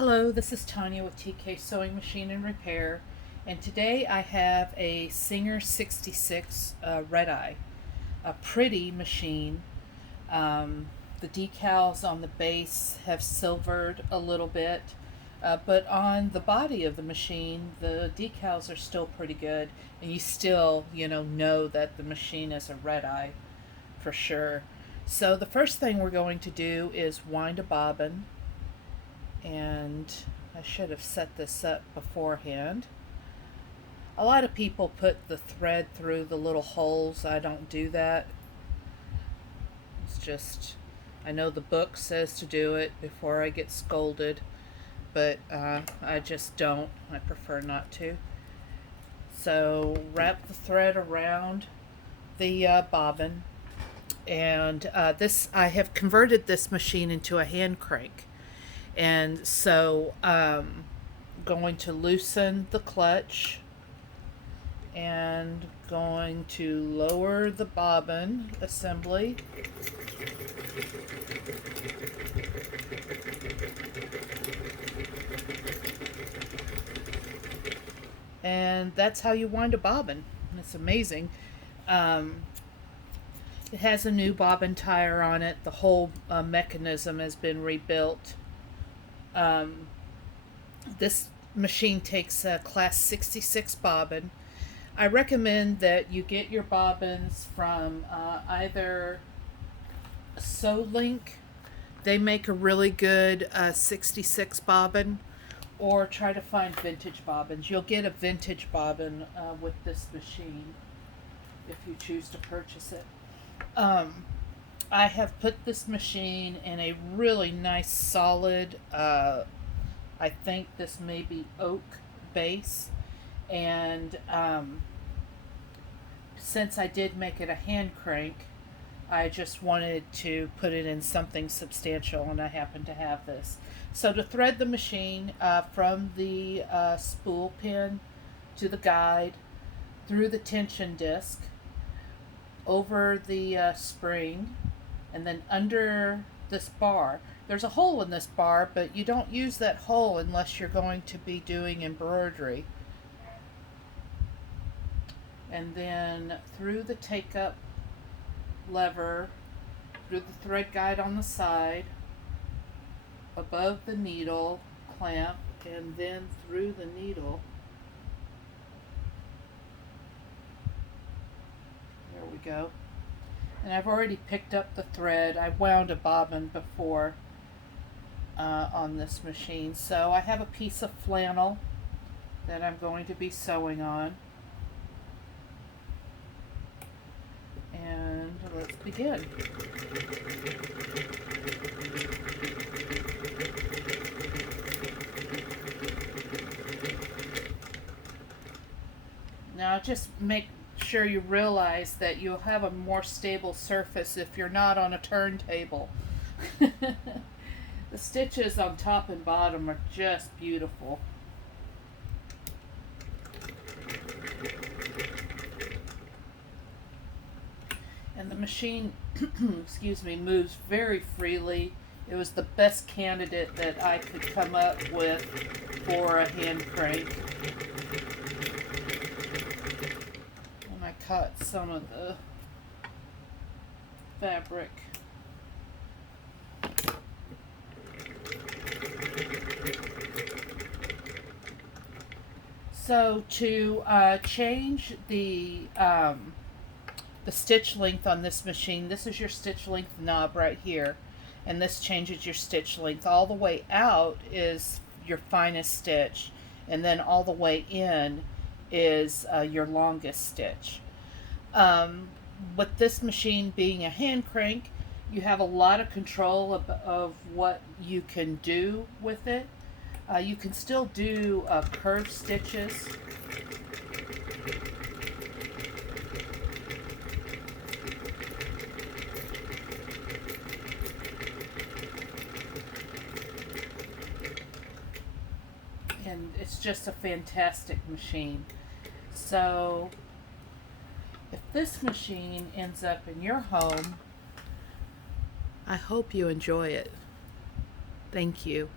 Hello, this is Tanya with TK Sewing Machine and Repair, and today I have a Singer 66 Redeye, a pretty machine. The decals on the base have silvered a little bit, but on the body of the machine, the decals are still pretty good, and you still, know that the machine is a Redeye for sure. So the first thing we're going to do is wind a bobbin, and I should have set this up beforehand. A lot of people put the thread through the little holes. I don't do that. It's just, I know the book says to do it before I get scolded, but I just don't. I prefer not to. So wrap the thread around the bobbin, and I have converted this machine into a hand crank. And so going to loosen the clutch and going to lower the bobbin assembly. And that's how you wind a bobbin. It's amazing. It has a new bobbin tire on it. The whole mechanism has been rebuilt. This machine takes a class 66 bobbin. I recommend that you get your bobbins from either Link. They make a really good 66 bobbin, or try to find vintage bobbins. You'll get a vintage bobbin with this machine if you choose to purchase it. I have put this machine in a really nice solid, I think this may be oak base, and since I did make it a hand crank, I just wanted to put it in something substantial, and I happen to have this. So to thread the machine from the spool pin to the guide, through the tension disc, over the spring, and then under this bar. There's a hole in this bar, but you don't use that hole unless you're going to be doing embroidery. And then through the take-up lever, through the thread guide on the side, above the needle clamp, and then through the needle. There we go. And I've already picked up the thread. I wound a bobbin before on this machine. So I have a piece of flannel that I'm going to be sewing on. And let's begin. Now just make sure you realize that you'll have a more stable surface if you're not on a turntable. The stitches on top and bottom are just beautiful. And the machine, excuse me, moves very freely. It was the best candidate that I could come up with for a hand crank. And I cut some of the fabric. So to change the stitch length on this machine, this is your stitch length knob right here, and this changes your stitch length. All the way out is your finest stitch, and then all the way in is your longest stitch. With this machine being a hand crank, you have a lot of control of what you can do with it. You can still do curved stitches. And it's just a fantastic machine. So if this machine ends up in your home, I hope you enjoy it. Thank you.